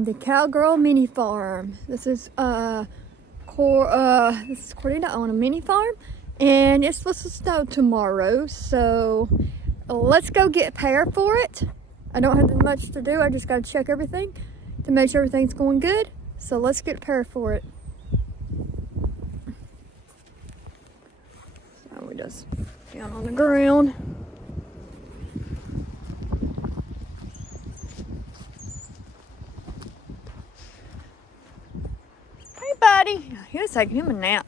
from the Cowgirl Mini Farm. This is Corina on a mini farm, and it's supposed to snow tomorrow, so let's go get prepared for it. I don't have much to do. I just got to check everything to make sure everything's going good, so let's get prepared for it. So we just down on the ground. Buddy, he was taking him a nap.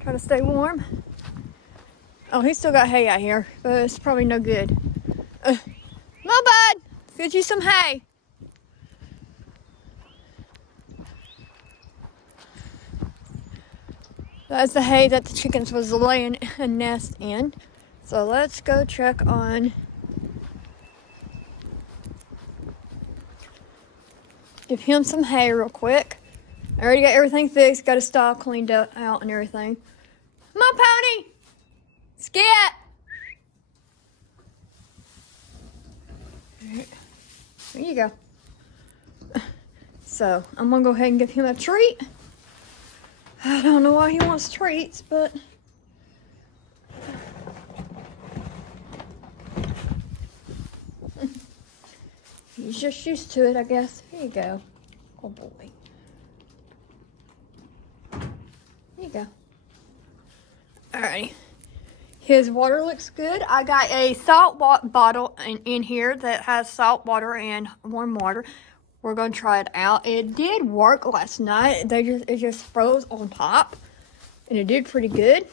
Try to stay warm. Oh, he's still got hay out here, but it's probably no good. Come on, bud. Get you some hay. That's the hay that the chickens was laying a nest in. So let's go check on. Give him some hay real quick. I already got everything fixed, got a stall cleaned out and everything. Come on, pony! Skit! Alright, there you go. So, I'm gonna go ahead and give him a treat. I don't know why he wants treats, but... he's just used to it, I guess. Here you go. Oh boy. There you go. Alright. His water looks good. I got a salt bottle in here that has salt water and warm water. We're going to try it out. It did work last night. It just froze on top. And it did pretty good.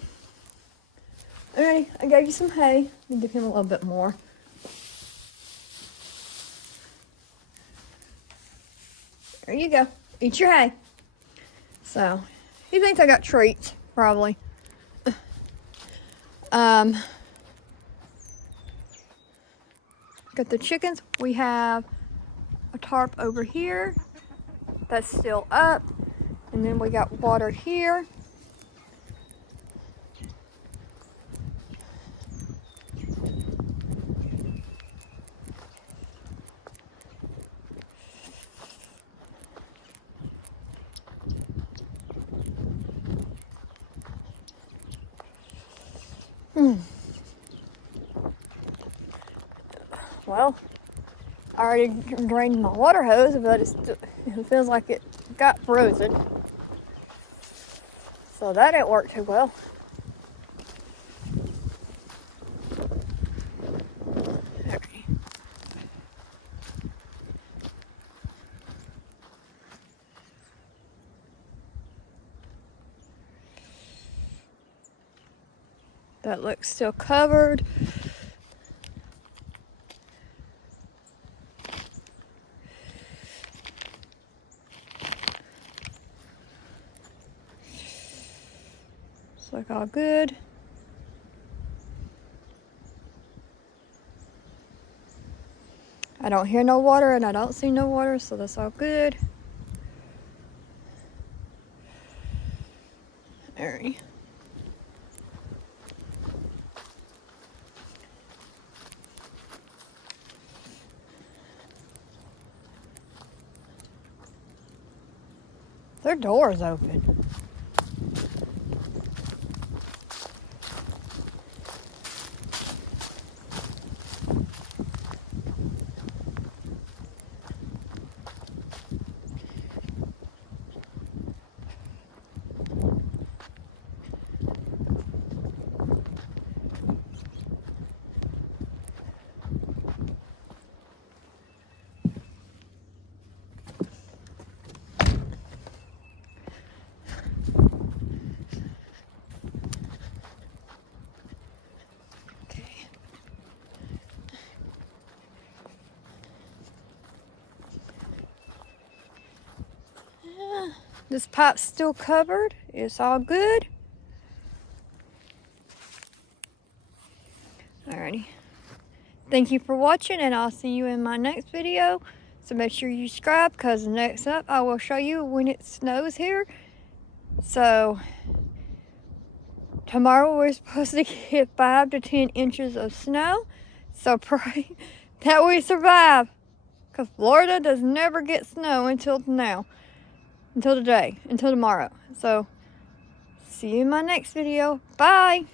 Alright, I gave you some hay. Let me give him a little bit more. There you go. Eat your hay. So, he thinks I got treats, probably. Got the chickens. We have a tarp over here that's still up. And then we got water here. Well, I already drained my water hose, but it feels like it got frozen. So that didn't work too well. Okay. That looks still covered. Look all good. I don't hear no water and I don't see no water, so that's all good. Alright. Their door's open. This pipe's still covered. It's all good. Alrighty. Thank you for watching, and I'll see you in my next video. So make sure you subscribe, because next up I will show you when it snows here. So tomorrow we're supposed to get 5 to 10 inches of snow. So pray that we survive. Because Florida does never get snow until now. Until today. Until tomorrow. So, see you in my next video. Bye!